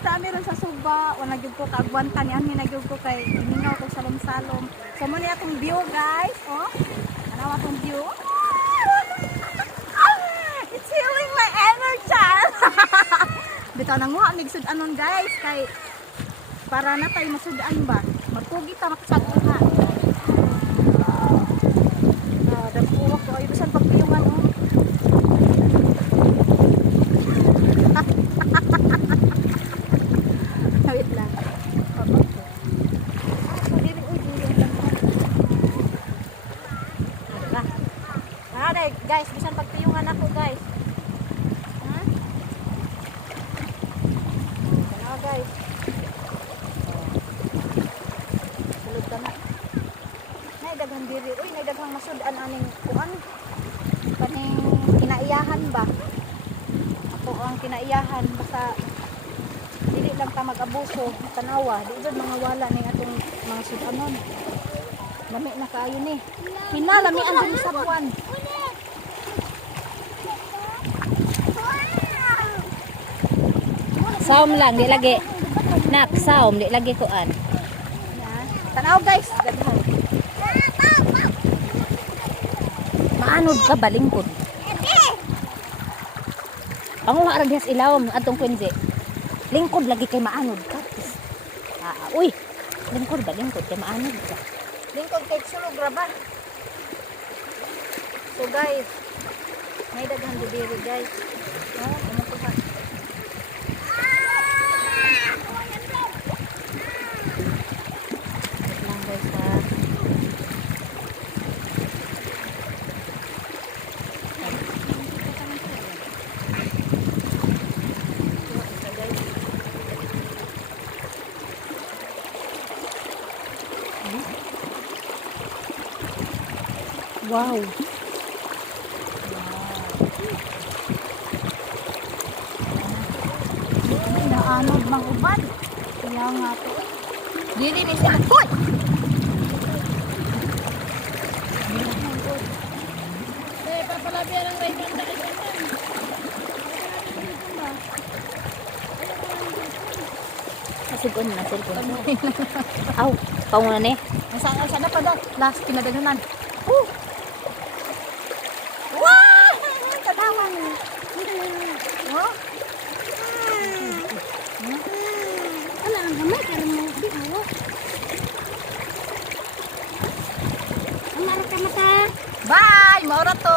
dami ron sa Suba. Wala gyud ko kaagwantan yan. Minagyud ko kay hiningaw ko salom-salom. So mo niya atong view guys. Oh. Ano atong view? It's healing my energy. Bitaw nang mo migsud anon guys kay para na tayo masudaan ba. Magpugi ta makasaguna. Dagpuwak ko ay bisan pagpiyungan oh. Wait lang. Guys, bisan pagpiyungan ako guys. Ha? Ano guys? Sulod ka na. Nay daghang diri. Uy, nay daghang masud-an aning kuan. Kaning kinaiyahan ba? Ako ang kinaiyahan basta dili lang ta mag-abuso, tanawa, di ba mga wala ning atong mga sudanon. Lami na kaayo ni. Hinalami ang dili sa buwan. Saom lang, di lagi. Nak, saom, di lagi kuan. Tanaw guys, daghan. Maanod ka balingkod. Panguha ra dihas ilawom atong kunji. Lingkod lagi kay maanod ka. Uy, lingkod ba lingkod kay maanod ka. Lingkod kay sulog ra ba? So guys, may daghan diri guys. Oh, ano ko ha? Lang guys ha. Wow. Naanod mang uban. Kaya nga to. Dili ni sila. Hoy! Papalabihan ang right hand dahil Nasigon na, sigon. Aw, pauna ni. Sana pa daw. Last pinadaghanan. Wow! Katawan. Oh? Wala ang gamay kaya mo di mo. Ang mara ka mata. Bye! Maura to.